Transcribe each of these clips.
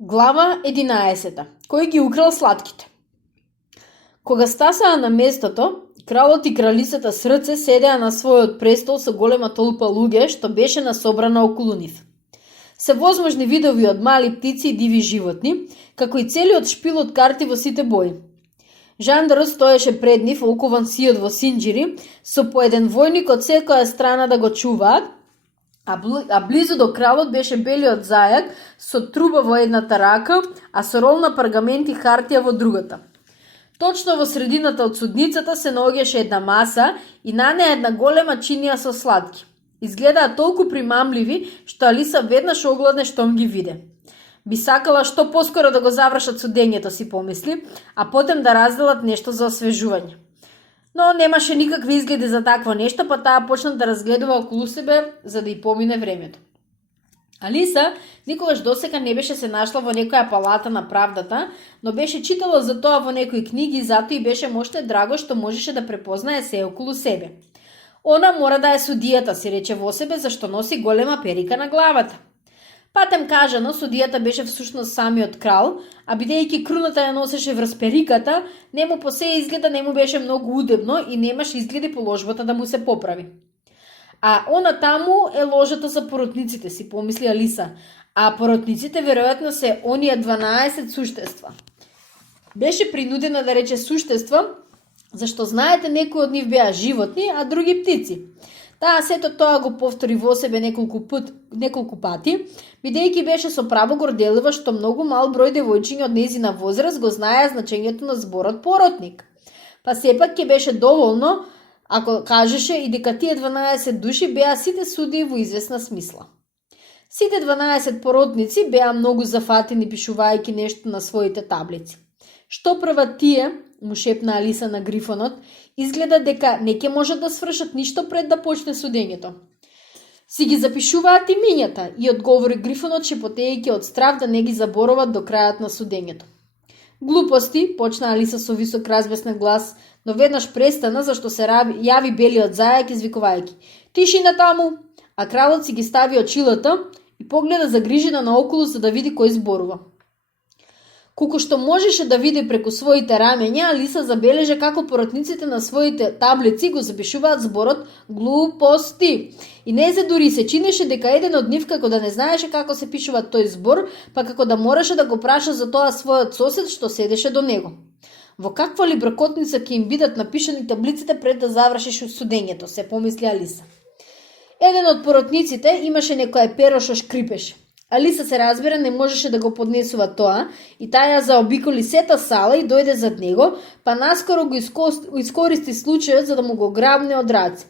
Глава 11. Кој ги украл сладките? Кога стасаа на местото, кралот и кралицата с рце седеа на својот престол со голема толпа луѓе што беше насобрана околу нив. Се возможни видови од мали птици и диви животни, како и целиот шпил од карти во сите бои. Жандарот стоеше пред нив, окован сиот во синџири, со по еден војник од секоја страна да го чуваат, а близу до кралот беше белиот зајак со труба во едната рака, а со рол на паргамент и хартија во другата. Точно во средината од судницата се наоѓаше една маса и на неа една голема чинија со сладки. Изгледаа толку примамливи што Алиса веднаш огладне штом ги виде. Би сакала што поскоро да го завршат судењето, си помисли, а потем да разделат нешто за освежување. Но немаше никакви изгледи за такво нешто, па таа почна да разгледува околу себе за да ѝ помине времето. Алиса никогаш досега не беше се нашла во некоја палата на правдата, но беше читала за тоа во некои книги и затоа и беше моште драго што можеше да препознае се околу себе. Она мора да е судијата, си рече во себе, зашто носи голема перика на главата. Патем кажано, судијата беше всушност самиот крал, а бидејќи круната ја носеше врз периката, нему по се изгледа не му беше многу удобно и немаше изгледи по ложбата да му се поправи. А она таму е ложата за поротниците, си помисли Алиса, а поротниците веројатно се оние 12 суштества. Беше принудена да рече суштества, зашто знаете некои од нив беа животни, а други птици. Таа сето тоа го повтори во себе неколку пати, бидејќи беше со право горделива што многу мал број девојчиња од нејзина возраст го знаеа значењето на зборот поротник. Па сепак ќе беше доволно ако кажеше и дека тие 12 души беа сите судии во известна смисла. Сите 12 поротници беа многу зафатени пишувајќи нешто на своите таблици. Што прва тие, му шепна Алиса на Грифонот, изгледа дека не ќе можат да свршат ништо пред да почне судењето. Си ги запишуваат имињата и одговори Грифонот шепотејќи од страв да не ги забороват до крајот на судењето. Глупости, почна Алиса со висок разбеснат глас, но веднаш престана зашто се јави белиот зајак извикувајќи: "Тишина таму!" А кралот си ги стави очилата и погледа загрижено наоколу за да види кој зборува. Колку што можеше да види преку своите рамења, Алиса забележа како поротниците на своите таблици го запишуваат зборот глупости. И не се дури се чинеше дека еден од нив како да не знаеше како се пишува тој збор, па како да мораше да го праша за тоа својот сосед што седеше до него. Во каква ли бракотница ќе им бидат напишани таблиците пред да завршиш судењето, се помисли Алиса. Еден од поротниците имаше некое перо што шкрипеше. Алиса се разбира не можеше да го поднесува тоа и таа ја заобиколи сета сала и дојде зад него, па наскоро го искористи случајот за да му го грабне од раце.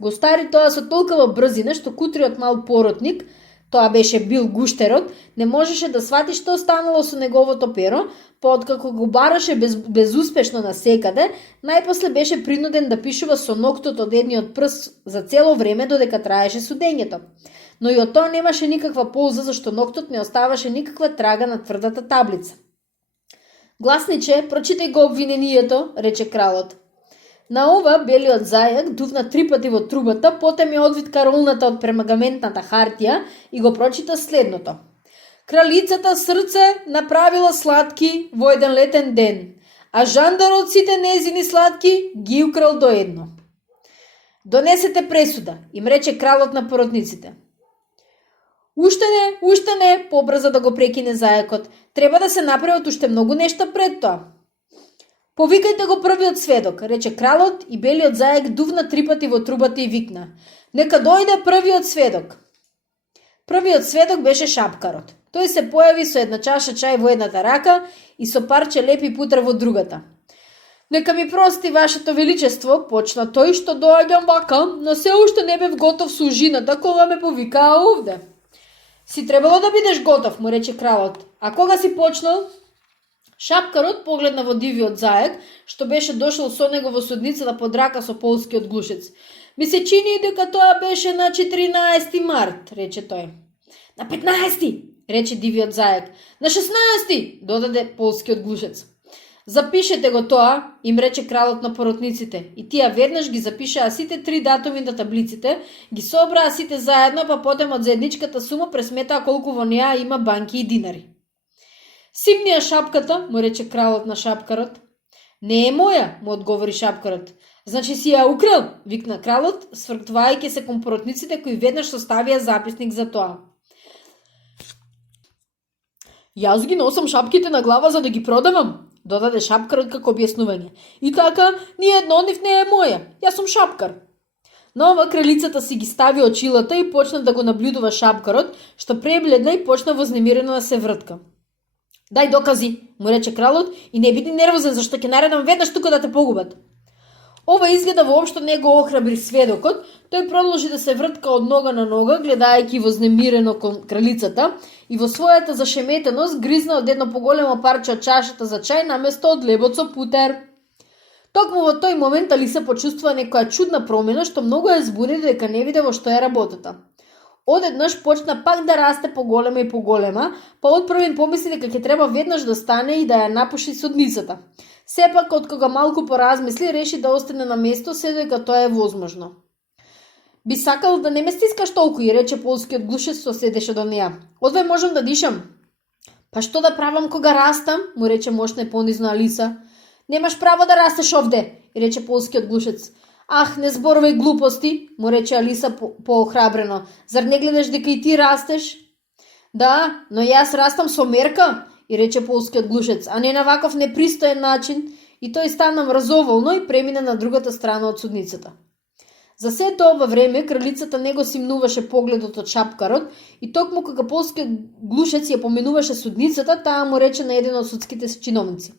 Го стари тоа со толкова брзина што кутриот мал поротник, тоа беше бил гуштерот, не можеше да свати што станало со неговото перо, па откако го бараше безуспешно насекаде, најпосле беше принуден да пишува со ноктот од едниот прст за цело време додека траеше судењето. Но и од тоа немаше никаква полза, зашто ноктот не оставаше никаква трага на тврдата таблица. "Гласниче, прочитај го обвинението," рече кралот. На ова белиот зајак дувна 3 пати во трубата, потем ја одвитка ролната од премагаментната хартија и го прочита следното: "Кралицата срце направила сладки во еден летен ден, а жандарот сите нејзини сладки ги украл до едно. Донесете пресуда," им рече кралот на поротниците. Уште не, побрза да го прекине зајакот. "Треба да се направат уште многу нешта пред тоа." "Повикајте го првиот сведок," рече кралот и белиот зајак дувна 3 пати во трубата и викна: "Нека дојде првиот сведок." Првиот сведок беше шапкарот. Тој се појави со една чаша чај во едната рака и со парче лепи путра во другата. "Нека ми прости вашето величество," почна тој, "што доаѓам вака, но се уште не бев готов со ужината кога ме повикаа овде." "Си требало да бидеш готов," му рече кралот. "А кога си почнал?" Шапкарот погледна во дивиот зајак, што беше дошол со него во судницата под рака со полскиот глушец. "Ми се чини дека тоа беше на 14 март," рече тој. "На 15," рече дивиот зајак. "На 16," додаде полскиот глушец. "Запишете го тоа," им рече кралот на поротниците, и тие веднаш ги запишаа сите 3 датуми на таблиците, ги собраа сите заедно, па потем од заедничката сума пресметаа колку во неа има банки и динари. Симни ја шапката, му рече кралот на шапкарот. Не е моја, му одговори шапкарот. Значи си ја украл, викна кралот, свртувајќи се кон поротниците кои веднаш составија записник за тоа. Јас ги носам шапките на глава за да ги продавам, додаде шапкарот како објаснување. И така, ни едно од нив не е моја, јас сум шапкар. На ова кралицата си ги стави очилата и почна да го наблюдува шапкарот, што пребледна и почна вознемирено да се вртка. Дај докази, му рече кралот, и не биди нервозен, зашто ќе наредам веднаш тука да те погубат. Ова изгледа воопшто не го охрабри сведокот, тој продолжи да се вртка од нога на нога, гледајќи вознемирено кон кралицата, и во својата зашеметеност гризна од едно поголемо парче од чашата за чај наместо од лебот со путер. Токму во тој момент Алиса почувствува некоја чудна промена што многу ја збуди дека не виде во што е работата. Одеднаш почна пак да расте поголема и поголема, па одпрвен помисли дека ќе треба веднаш да стане и да ја напуши судницата. Сепак, од кога малку поразмисли, реши да остане на место, се дека тоа е возможно. Би сакал да не ме стискаш толку, и рече полскиот глушец што седеше до неја. Одвај можам да дишам. Па што да правам кога растам, му рече мощна и понизно Алиса. Немаш право да растеш овде, и рече полскиот глушец. Ах, не зборувај глупости, му рече Алиса поохрабрено. Зар не гледаш дека и ти растеш? Да, но јас растам со мерка, и рече полскиот глушец, а не на ваков непристоен начин, и тој стана мразоволно и премина на другата страна од судницата. За сето ова време кралицата не го симнуваше погледот од шапкарот и токму кога полскиот глушец ја поменуваше судницата, таа му рече на еден од судските чиновници.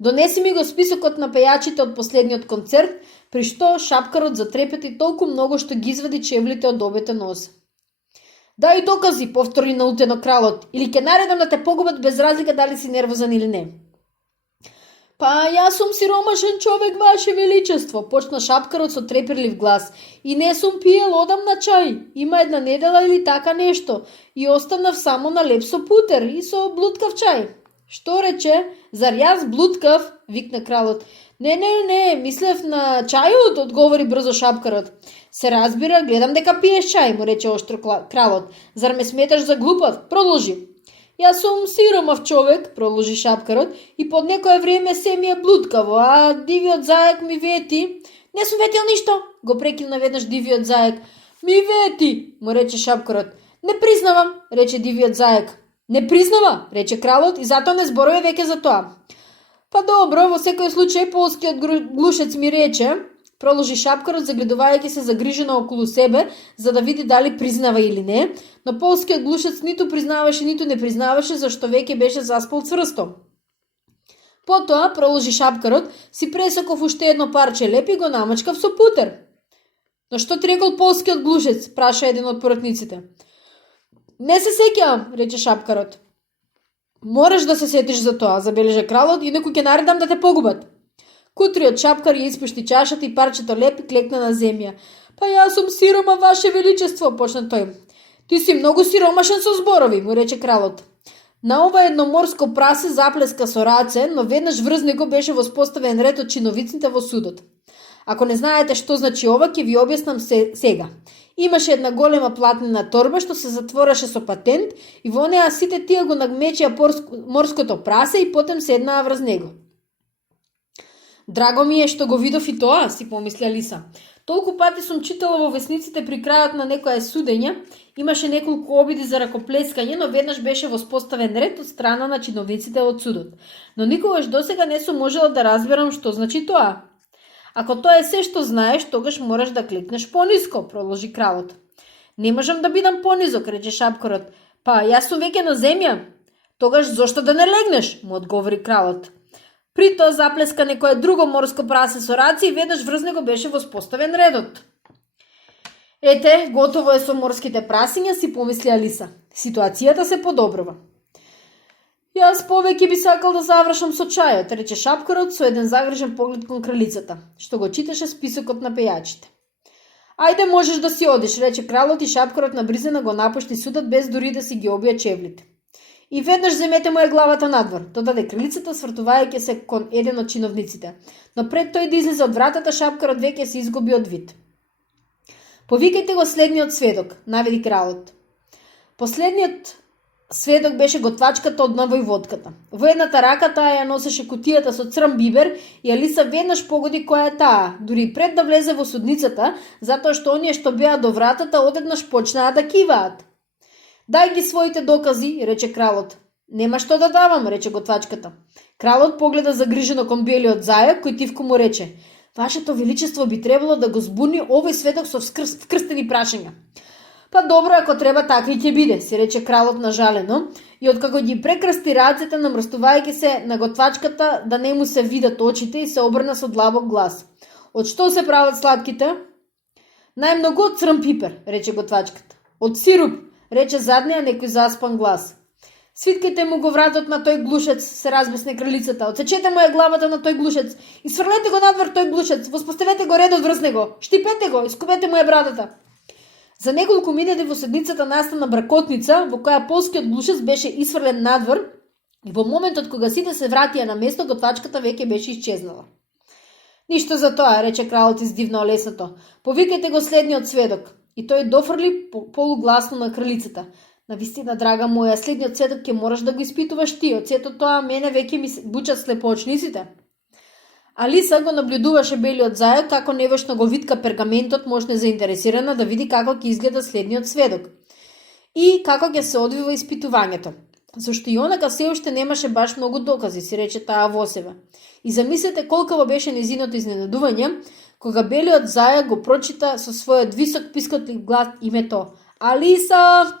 Донеси ми го списокот на пејачите од последниот концерт, при што шапкарот затрепети толку многу што ги извади чевлите од обете носа. Дај докази, повтори наутено кралот, или ќе наредам да те погубат без разлика дали си нервозен или не. Па јас сум сиромашен човек, ваше величество, почна шапкарот со трепирлив глас. И не сум пиел, одам на чај. Има една недела или така нешто. И останав само на леп со путер и со блуткав чај. Што рече? Зар јас блуткав? Викна кралот. Не, мислев на чајот, одговори брзо шапкарот. Се разбира, гледам дека пиеш чај, му рече оштро кралот. Зар ме сметаш за глупав? Продолжи. Јас сум сиромав човек, продолжи шапкарот, и под некое време се ми е блуткаво, а дивиот заек ми вети. Не сум ветил ништо, го прекина веднаш дивиот заек. Ми вети, му рече шапкарот. Не признавам, рече дивиот заек. Не признава, рече кралот, и затоа не зборува веќе за тоа. Па добро, во секој случај полскиот глушец ми рече, продолжи шапкарот, загледувајќи се загрижено околу себе, за да види дали признава или не, но полскиот глушец ниту признаваше, ниту не признаваше, зашто веќе беше заспал цврсто. Потоа, продолжи шапкарот, си пресеков уште едно парче леп и го намачкав со путер. Но што ти рекол полскиот глушец, праша еден од поротниците. Не се сеќавам, рече шапкарот. Мораш да се сетиш за тоа, забележа кралот, инаку ќе наредам да те погубат. Кутриот шапкар ја испушти чашата и парчето леп и клекна на земја. Па јас сум сирома, ваше величество, почна тој. Ти си многу сиромашен со зборови, му рече кралот. На ова едно морско прасе заплеска со раце, но веднаш врз него беше воспоставен ред од чиновиците во судот. Ако не знаете што значи ова, ќе ви објаснам сега. Имаше една голема платнена торба што се затвораше со патент и во неа сите тие го нагмечија морското прасе и потем седнаа врз него. Драго ми е што го видов и тоа, си помисли Алиса. Толку пати сум читала во весниците при крајот на некое судење, имаше неколку обиди за ракоплескање, но веднаш беше воспоставен ред од страна на чиновниците од судот. Но никогаш досега не сум можела да разберам што значи тоа. Ако тоа е се што знаеш, тогаш мораш да клекнеш пониско, продолжи кралот. Не можам да бидам понизок, рече шапкарот. Па јас сум веќе на земја. Тогаш зошто да не легнеш, му одговори кралот. При тоа заплеска некое друго морско прасе со раци и веднаш врз него беше воспоставен редот. Ете, готово е со морските прасиња, си помисли Алиса. Ситуацијата се подобрува. Јас повеќе би сакал да завршам со чајот, рече шапкарот со еден загрижен поглед кон кралицата, што го читаше списокот на пејачите. Ајде можеш да си одиш, рече кралот и шапкарот набризено го напушти судот без дури да си ги обија чевлите. И веднаш земете му е главата надвор, додаде кралицата свртувајќи се кон еден од чиновниците. Но пред тој да излезе од вратата, шапкарот веќе се изгуби од вид. Повикајте го следниот сведок, наведи кралот. Последниот сведок беше готвачката од навојводката. Во едната рака таа ја носеше кутијата со црн бибер и Алиса веднаш погоди која е таа, дури пред да влезе во судницата, затоа што оние што беа до вратата одеднаш почнаа да киваат. Дај ги своите докази, рече кралот. Нема што да давам, рече готвачката. Кралот погледа загрижено кон белиот зајак, кој тивко му рече: Вашето величество би требало да го збуни овој сведок со вкрстени прашања. Па добро, ако треба така и ќе биде, си рече кралот нажалено, и откако ги прекрсти рацете, намрстувајќи се на готвачката да не му се видат очите, и се обрна со длабок глас. Од што се прават сладките? Најмногу од црн пипер, рече готвачката. Од сируп, рече задниот некој заспан глас. Свиткајте му го вратот на тој глушец, се разбесне кралицата. Отсечете му ја главата на тој глушец и сврлете го надвор тој глушец, воспоставете го редот врз него, штипете го, искубете му ја брадата. За неколку минути во седницата настана бракотница, во која полскиот глушец беше исфрлен надвор и во моментот кога сите се вратија на место, готвачката веќе беше исчезнала. Ништо за тоа, рече кралот издивно олесното. Повикајте го следниот сведок. И тој дофрли полугласно на кралицата. Навистина, драга моја, следниот сведок ќе мораш да го испитуваш ти, од сето тоа мене веќе ми бучат слепоочниците. Алиса го наблюдуваше белиот зајак како невешно го витка пергаментот, можна заинтересирана да види како ќе изгледа следниот сведок и како ќе се одвива испитувањето. Зашто и онака се уште немаше баш многу докази, си рече таа во себе. И замислете колкаво беше незиното изненадување кога белиот зајак го прочита со својот висок пискотлив глас името Алиса.